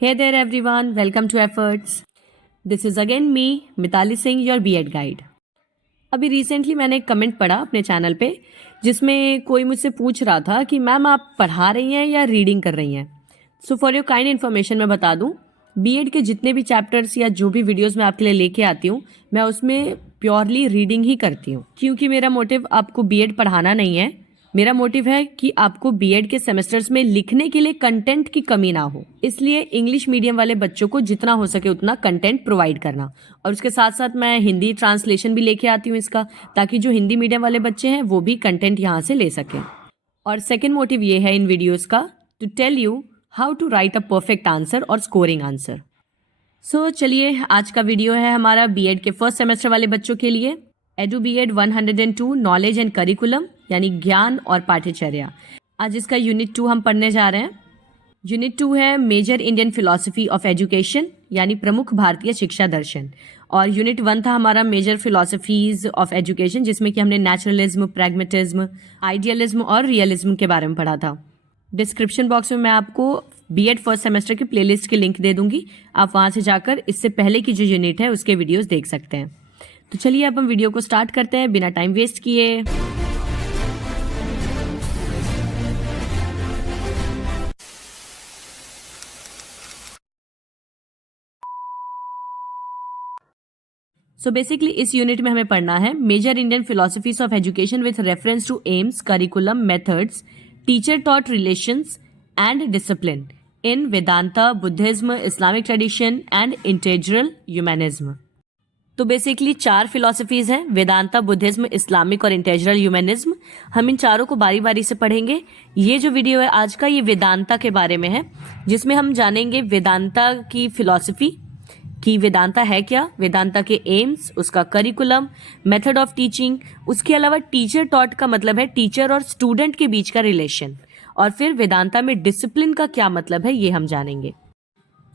Hey there everyone, welcome to Efforts. This is again me, Mitali Singh, your B.Ed guide. अभी recently मैंने एक comment पढ़ा अपने चैनल पे जिसमें कोई मुझसे पूछ रहा था कि मैम आप पढ़ा रही हैं या रीडिंग कर रही हैं. So for your kind information मैं बता दूं, B.Ed के जितने भी चैप्टर्स या जो भी वीडियोस मैं आपके लिए लेके आती हूँ मैं उसमें प्योरली रीडिंग ही करती हूँ, क्योंकि मेरा मोटिव आपको B.Ed पढ़ाना नहीं है. मेरा मोटिव है कि आपको B.Ed के सेमेस्टर्स में लिखने के लिए कंटेंट की कमी ना हो, इसलिए इंग्लिश मीडियम वाले बच्चों को जितना हो सके उतना कंटेंट प्रोवाइड करना. और उसके साथ साथ मैं हिंदी ट्रांसलेशन भी लेके आती हूँ इसका, ताकि जो हिंदी मीडियम वाले बच्चे हैं वो भी कंटेंट यहाँ से ले सकें. और सेकेंड मोटिव ये है इन वीडियोज़ का, to tell you how to write a perfect answer और स्कोरिंग आंसर. सो चलिए, आज का वीडियो है हमारा B.Ed के फर्स्ट सेमेस्टर वाले बच्चों के लिए. Edu B.Ed 102 knowledge and curriculum यानी ज्ञान और पाठ्यचर्या. आज इसका यूनिट 2 हम पढ़ने जा रहे हैं. यूनिट 2 है major Indian philosophy of education यानी प्रमुख भारतीय शिक्षा दर्शन. और यूनिट 1 था हमारा मेजर फिलॉसफीज ऑफ एजुकेशन, जिसमें कि हमने नेचुरलिज्म, प्रैग्मेटिज्म, आइडियलिज्म और रियलिज्म के बारे में पढ़ा था. डिस्क्रिप्शन बॉक्स में मैं आपको B.Ed फर्स्ट सेमेस्टर की प्लेलिस्ट की लिंक दे दूंगी. आप वहां से जाकर इससे पहले की जो यूनिट है उसके वीडियोस देख सकते हैं. तो चलिए अब हम वीडियो को स्टार्ट करते हैं बिना टाइम वेस्ट किए. सो बेसिकली इस यूनिट में हमें पढ़ना है major Indian philosophies of education with reference to aims, curriculum, methods, teacher taught relations and discipline in Vedanta, Buddhism, Islamic tradition and integral humanism. तो बेसिकली 4 फिलोसफीज हैं, वेदांता, बुद्धिज्म, इस्लामिक और integral humanism. हम इन चारों को बारी बारी से पढ़ेंगे. ये जो वीडियो है आज का, ये वेदांता के बारे में है, जिसमें हम जानेंगे वेदांता की फिलॉसफी कि वेदांता है क्या, वेदांता के एम्स, उसका करिकुलम, मेथड ऑफ टीचिंग, उसके अलावा टीचर टॉट का मतलब है टीचर और स्टूडेंट के बीच का रिलेशन, और फिर वेदांता में डिसिप्लिन का क्या मतलब है ये हम जानेंगे.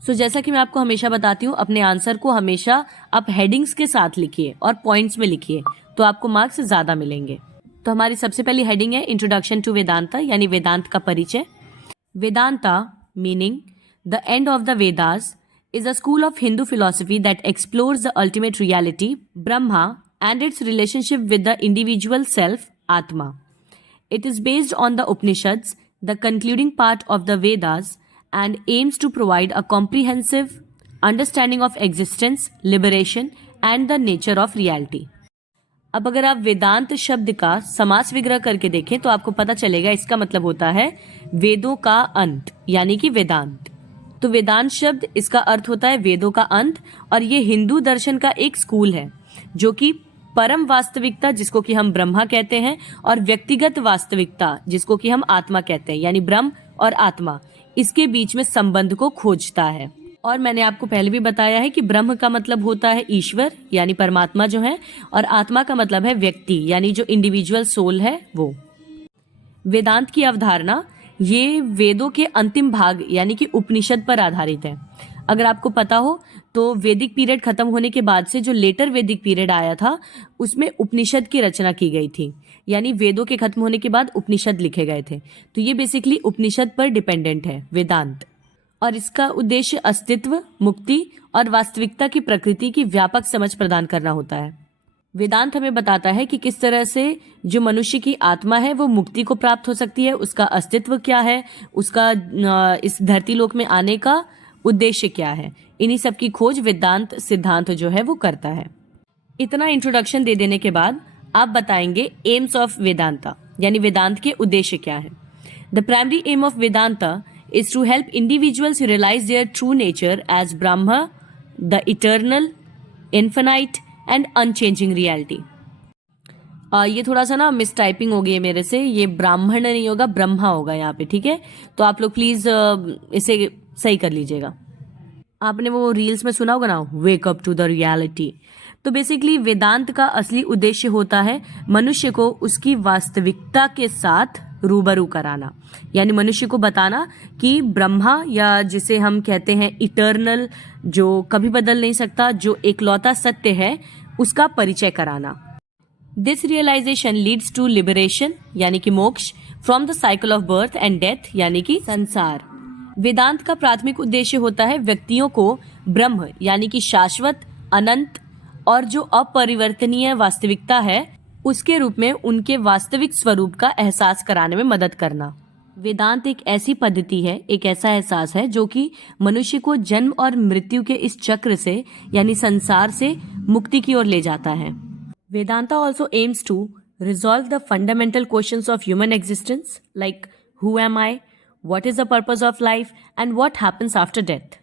सो जैसा कि मैं आपको हमेशा बताती हूँ, अपने आंसर को हमेशा आप हेडिंग्स के साथ लिखिए और पॉइंट्स में लिखिए, तो आपको मार्क्स ज्यादा मिलेंगे. तो हमारी सबसे पहली हेडिंग है इंट्रोडक्शन टू वेदांता यानी वेदांत का परिचय. Vedanta meaning the end of the Vedas is a school of Hindu philosophy that explores the ultimate reality, Brahma, and its relationship with the individual self, Atma. It is based on the Upanishads, the concluding part of the Vedas, and aims to provide a comprehensive understanding of existence, liberation, and the nature of reality. अब अगर आप वेदांत शब्द का समास विग्रह करके देखें तो आपको पता चलेगा इसका मतलब होता है वेदों का अंत यानी कि वेदांत. तो वेदांत शब्द इसका अर्थ होता है वेदों का अंत, और ये हिंदू दर्शन का एक स्कूल है जो कि परम वास्तविकता जिसको कि हम ब्रह्मा कहते हैं और व्यक्तिगत वास्तविकता जिसको कि हम आत्मा कहते हैं यानी ब्रह्म और आत्मा, इसके बीच में संबंध को खोजता है. और मैंने आपको पहले भी बताया है कि ब्रह्म का मतलब होता है ईश्वर यानी परमात्मा जो है, और आत्मा का मतलब है व्यक्ति यानी जो इंडिविजुअल सोल है वो. वेदांत की अवधारणा ये वेदों के अंतिम भाग यानी कि उपनिषद पर आधारित है. अगर आपको पता हो तो वैदिक पीरियड खत्म होने के बाद से जो लेटर वैदिक पीरियड आया था उसमें उपनिषद की रचना की गई थी, यानी वेदों के खत्म होने के बाद उपनिषद लिखे गए थे. तो ये बेसिकली उपनिषद पर डिपेंडेंट है वेदांत, और इसका उद्देश्य अस्तित्व, मुक्ति और वास्तविकता की प्रकृति की व्यापक समझ प्रदान करना होता है. वेदांत हमें बताता है कि किस तरह से जो मनुष्य की आत्मा है वो मुक्ति को प्राप्त हो सकती है, उसका अस्तित्व क्या है, उसका इस धरती लोक में आने का उद्देश्य क्या है. इन्हीं सब की खोज वेदांत सिद्धांत जो है वो करता है. इतना इंट्रोडक्शन दे देने के बाद आप बताएंगे एम्स ऑफ वेदांता यानी वेदांत के उद्देश्य क्या है. The primary aim of Vedanta is to help individuals realise their true nature as Brahma, the eternal, infinite and unchanging reality. ये थोड़ा सा ना मिस टाइपिंग हो गई है मेरे से, ये ब्राह्मण नहीं होगा ब्रह्मा होगा यहाँ पे, ठीक है. तो आप लोग प्लीज इसे सही कर लीजिएगा. आपने वो रील्स में सुना होगा ना, wake up to the reality. तो बेसिकली वेदांत का असली उद्देश्य होता है मनुष्य को उसकी वास्तविकता के साथ रूबरू कराना, यानी मनुष्य को बताना कि ब्रह्मा या जिसे हम कहते हैं इटर्नल, जो कभी बदल नहीं सकता, जो एकलौता सत्य है, उसका परिचय कराना. This realisation leads to liberation यानी कि moksha, from the cycle of birth and death यानी कि संसार, वेदांत का प्राथमिक उद्देश्य होता है व्यक्तियों को ब्रह्म यानी कि शाश्वत, अनंत और जो अपरिवर्तनीय वास्तविकता है उसके रूप में उनके वास्तविक स्वरूप का एहसास कराने में मदद करना। वेदांत एक ऐसी पद्धति है, एक ऐसा एहसास है जो कि मनुष्य को जन्म और मृत्यु के इस चक्र से यानी संसार से मुक्ति की ओर ले जाता है। Vedanta also aims to resolve the fundamental questions of human existence like who am I, what is the purpose of life and what happens after death।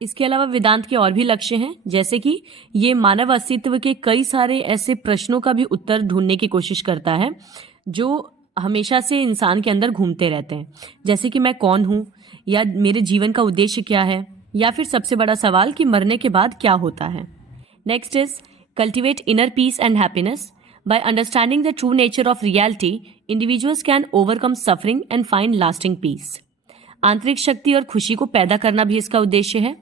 इसके अलावा वेदांत के और भी लक्ष्य हैं, जैसे कि ये मानव अस्तित्व के कई सारे ऐसे प्रश्नों का भी उत्तर ढूंढने की कोशिश करता है जो हमेशा से इंसान के अंदर घूमते रहते हैं, जैसे कि मैं कौन हूँ या मेरे जीवन का उद्देश्य क्या है, या फिर सबसे बड़ा सवाल कि मरने के बाद क्या होता है। Next is cultivate inner peace and happiness. By understanding the true nature of reality, individuals can overcome suffering and find lasting peace। आंतरिक शक्ति और खुशी को पैदा करना भी इसका उद्देश्य है।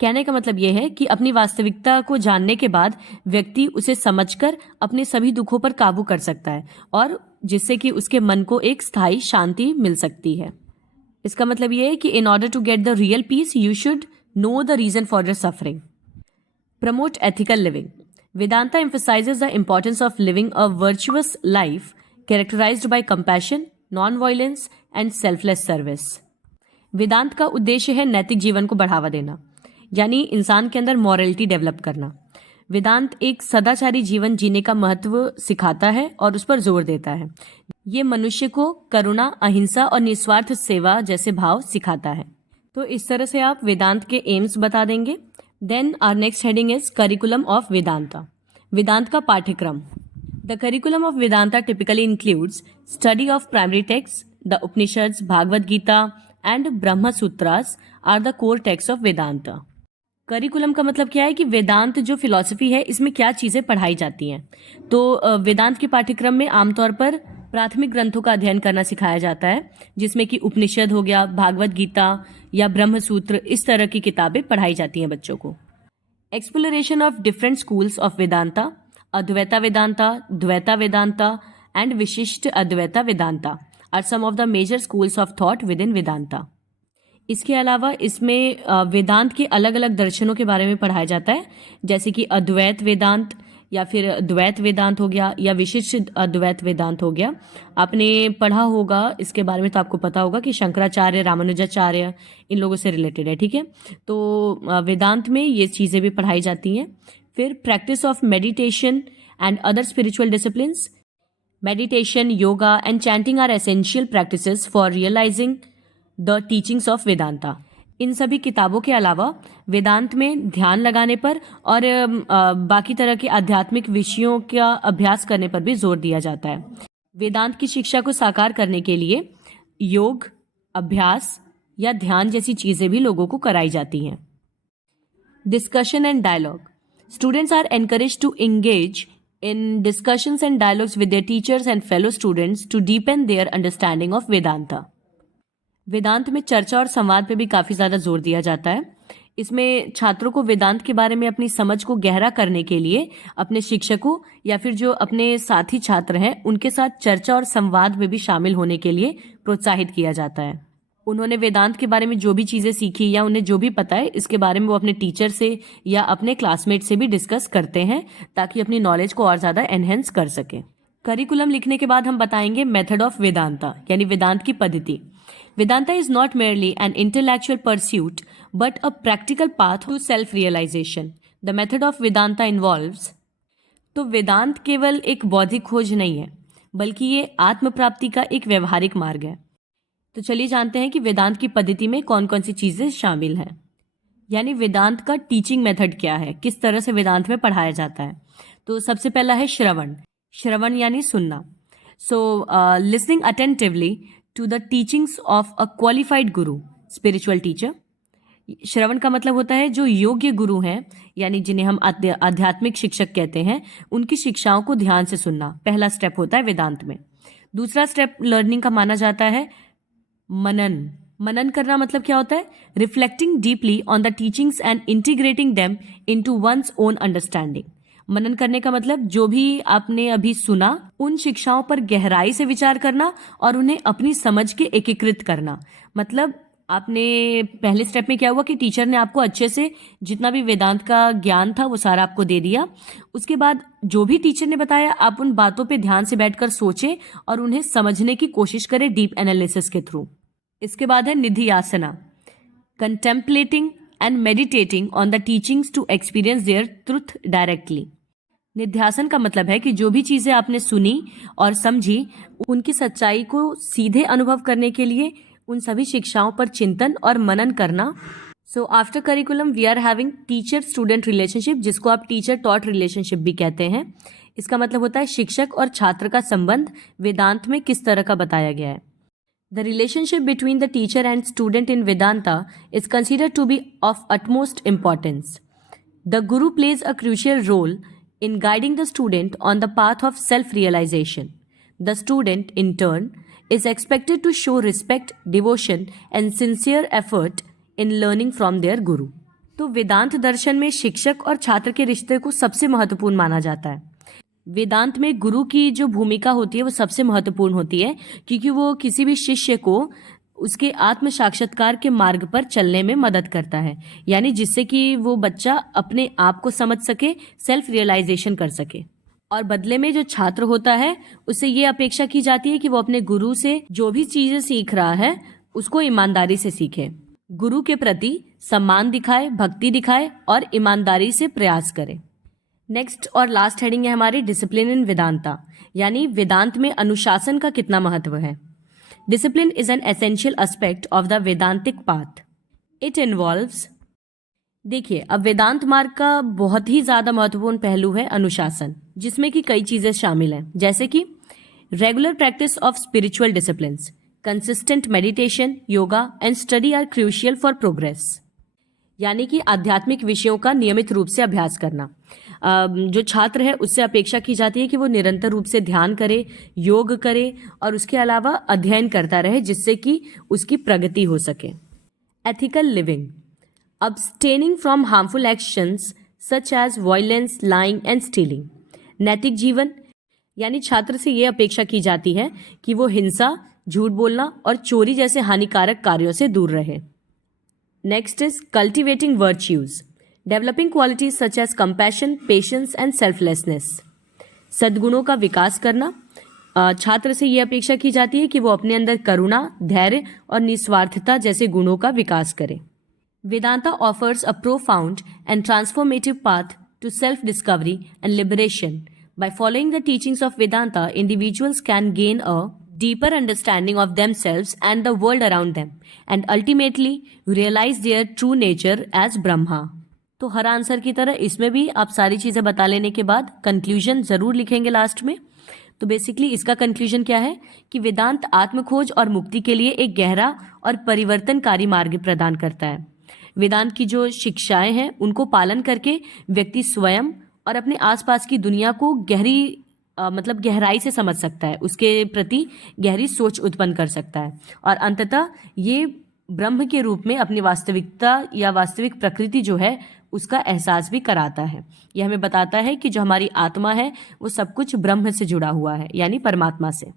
कहने का मतलब यह है कि अपनी वास्तविकता को जानने के बाद व्यक्ति उसे समझकर अपने सभी दुखों पर काबू कर सकता है और जिससे कि उसके मन को एक स्थायी शांति मिल सकती है। इसका मतलब यह है कि in order to get the real peace, you should know the reason for your suffering। Promote ethical living। Vedanta emphasizes the importance of living a virtuous life characterized by compassion, non-violence and selfless service। वेदांत का उद्देश्य है नैतिक जीवन को बढ़ावा देना, यानी इंसान के अंदर मॉरलिटी डेवलप करना। वेदांत एक सदाचारी जीवन जीने का महत्व सिखाता है और उस पर जोर देता है। ये मनुष्य को करुणा, अहिंसा और निस्वार्थ सेवा जैसे भाव सिखाता है। तो इस तरह से आप वेदांत के एम्स बता देंगे। Then our next heading is curriculum of Vedanta. Vedanta का पाठ्यक्रम। The curriculum of Vedanta typically includes study of primary text, the Upanishads, Bhagavad Gita and Brahma Sutras are the core text of Vedanta. Curriculum का मतलब क्या है कि वेदांत जो फिलॉसफी है इसमें क्या चीज़ें पढ़ाई जाती हैं। तो वेदांत के पाठ्यक्रम में आमतौर पर प्राथमिक ग्रंथों का अध्ययन करना सिखाया जाता है, जिसमें कि उपनिषद हो गया, भागवत गीता या ब्रह्म सूत्र, इस तरह की किताबें पढ़ाई जाती हैं बच्चों को। Exploration of different schools of Vedanta, Advaita Vedanta, Dvaita Vedanta and Vishishta Advaita Vedanta are some of the major schools of thought within Vedanta. इसके अलावा इसमें वेदांत के अलग अलग दर्शनों के बारे में पढ़ाया जाता है, जैसे कि अद्वैत वेदांत या फिर द्वैत वेदांत हो गया या विशिष्ट अद्वैत वेदांत हो गया। आपने पढ़ा होगा इसके बारे में, तो आपको पता होगा कि शंकराचार्य, रामानुजाचार्य इन लोगों से रिलेटेड है, ठीक है। तो वेदांत में ये चीज़ें भी पढ़ाई जाती हैं। फिर practice of meditation and other spiritual disciplines. Meditation, yoga and chanting are essential practices for realising the teachings of Vedanta. इन सभी किताबों के अलावा वेदांत में ध्यान लगाने पर और बाकी तरह के आध्यात्मिक विषयों का अभ्यास करने पर भी जोर दिया जाता है। वेदांत की शिक्षा को साकार करने के लिए योग, अभ्यास या ध्यान जैसी चीजें भी लोगों को कराई जाती हैं। Discussion and dialogue. Students are encouraged to engage in discussions and dialogues with their teachers and fellow students to deepen their understanding of Vedanta। वेदांत में चर्चा और संवाद पे भी काफ़ी ज़्यादा जोर दिया जाता है। इसमें छात्रों को वेदांत के बारे में अपनी समझ को गहरा करने के लिए अपने शिक्षकों या फिर जो अपने साथी छात्र हैं उनके साथ चर्चा और संवाद में भी शामिल होने के लिए प्रोत्साहित किया जाता है। उन्होंने वेदांत के बारे में जो भी चीज़ें सीखी या उन्हें जो भी पता है इसके बारे में वो अपने टीचर से या अपने क्लासमेट से भी डिस्कस करते हैं ताकि अपनी नॉलेज को और ज़्यादा एनहेंस कर सकें। करिकुलम लिखने के बाद हम बताएंगे मेथड ऑफ वेदांता, यानी वेदांत की पद्धति। Vedanta is not merely an intellectual pursuit but a practical path to self realisation. The method of Vedanta involves. तो वेदांत केवल एक बौद्धिक खोज नहीं है बल्कि ये आत्म प्राप्ति का एक व्यवहारिक मार्ग है। तो चलिए जानते हैं कि वेदांत की पद्धति में कौन कौन सी चीजें शामिल हैं, यानी वेदांत का टीचिंग मेथड क्या है, किस तरह से वेदांत में पढ़ाया जाता है। तो सबसे पहला है श्रवण। श्रवण यानी सुनना। So listening attentively to the teachings of a qualified guru, spiritual teacher. Shravan का मतलब होता है जो योग्य गुरु हैं, यानी जिन्हें हम आध्यात्मिक शिक्षक कहते हैं, उनकी शिक्षाओं को ध्यान से सुनना पहला स्टेप होता है वेदांत में। दूसरा स्टेप लर्निंग का माना जाता है मनन। मनन करना मतलब क्या होता है? Reflecting deeply on the teachings and integrating them into one's own understanding. मनन करने का मतलब जो भी आपने अभी सुना उन शिक्षाओं पर गहराई से विचार करना और उन्हें अपनी समझ के एकीकृत करना। मतलब आपने पहले स्टेप में क्या हुआ कि टीचर ने आपको अच्छे से जितना भी वेदांत का ज्ञान था वो सारा आपको दे दिया। उसके बाद जो भी टीचर ने बताया आप उन बातों पे ध्यान से बैठकर सोचें और उन्हें समझने की कोशिश करें डीप एनालिसिस के थ्रू। इसके बाद है Nididhyasana, contemplating and meditating on the teachings to experience their truth directly. Nididhyasana का मतलब है कि जो भी चीजें आपने सुनी और समझी उनकी सच्चाई को सीधे अनुभव करने के लिए उन सभी शिक्षाओं पर चिंतन और मनन करना। So after curriculum we are having teacher student relationship, जिसको आप टीचर टॉट रिलेशनशिप भी कहते हैं। इसका मतलब होता है शिक्षक और छात्र का संबंध वेदांत में किस तरह का बताया गया है। The relationship between the teacher and student in Vedanta is considered to be of utmost importance. The guru plays a crucial role in guiding the student on the path of self-realization. The student, in turn, is expected to show respect, devotion, and sincere effort in learning from their guru. तो वेदांत दर्शन में शिक्षक और छात्र के रिश्ते को सबसे महत्वपूर्ण माना जाता है। वेदांत में गुरु की जो भूमिका होती है वो सबसे महत्वपूर्ण होती है, क्योंकि वो किसी भी शिष्य को उसके आत्म साक्षात्कार के मार्ग पर चलने में मदद करता है, यानी जिससे कि वो बच्चा अपने आप को समझ सके, सेल्फ रियलाइजेशन कर सके। और बदले में जो छात्र होता है उससे ये अपेक्षा की जाती है कि वो अपने गुरु से जो भी चीजें सीख रहा है उसको ईमानदारी से सीखे, गुरु के प्रति सम्मान दिखाए, भक्ति दिखाए और ईमानदारी से प्रयास करे। नेक्स्ट और लास्ट हेडिंग है हमारी डिसिप्लिन इन वेदांता, यानी वेदांत में अनुशासन का कितना महत्व है। Discipline is an essential aspect of the Vedantic path. It involves, देखिए अब वेदांत मार्ग का बहुत ही ज्यादा महत्वपूर्ण पहलू है अनुशासन, जिसमें कि कई चीजें शामिल हैं, जैसे कि regular practice of spiritual disciplines, consistent meditation, yoga and study are crucial for progress, यानी कि आध्यात्मिक विषयों का नियमित रूप से अभ्यास करना। जो छात्र है उससे अपेक्षा की जाती है कि वो निरंतर रूप से ध्यान करे, योग करे और उसके अलावा अध्ययन करता रहे, जिससे कि उसकी प्रगति हो सके। Ethical living, abstaining from harmful actions such as violence, lying and stealing. नैतिक जीवन, यानी छात्र से ये अपेक्षा की जाती है कि वो हिंसा, झूठ बोलना और चोरी जैसे हानिकारक कार्यों से दूर रहे। Next is cultivating virtues, developing qualities such as compassion, patience and selflessness. सद्गुणों का विकास करना, छात्र से ये अपेक्षा की जाती है कि वो अपने अंदर करुणा, धैर्य और निस्वार्थता जैसे गुणों का विकास करे। Vedanta offers a profound and transformative path to self-discovery and liberation. By following the teachings of Vedanta, individuals can gain a deeper understanding of themselves and the world around them, and ultimately realize their true nature as Brahma. तो हर answer की तरह इसमें भी आप सारी चीजें बता लेने के बाद कंक्लूजन जरूर लिखेंगे लास्ट में। तो बेसिकली इसका कंक्लूजन क्या है कि वेदांत आत्मखोज और मुक्ति के लिए एक गहरा और परिवर्तनकारी मार्ग प्रदान करता है। वेदांत की जो शिक्षाएं हैं उनको पालन करके व्यक्ति स्वयं और अपने आसपास की दुनिया को गहराई से समझ सकता है, उसके प्रति गहरी सोच उत्पन्न कर सकता है और अंततः ये ब्रह्म के रूप में अपनी वास्तविकता या वास्तविक प्रकृति जो है उसका एहसास भी कराता है। यह हमें बताता है कि जो हमारी आत्मा है वो सब कुछ ब्रह्म से जुड़ा हुआ है, यानी परमात्मा से।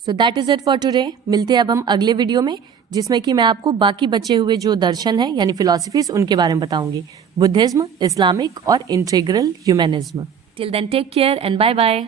So that is it for today. मिलते हैं अब हम अगले वीडियो में, जिसमें कि मैं आपको बाकी बचे हुए जो दर्शन है यानी फिलॉसफीज उनके बारे में बताऊंगी, बुद्धिज्म, इस्लामिक और integral humanism. Till then take care and bye bye.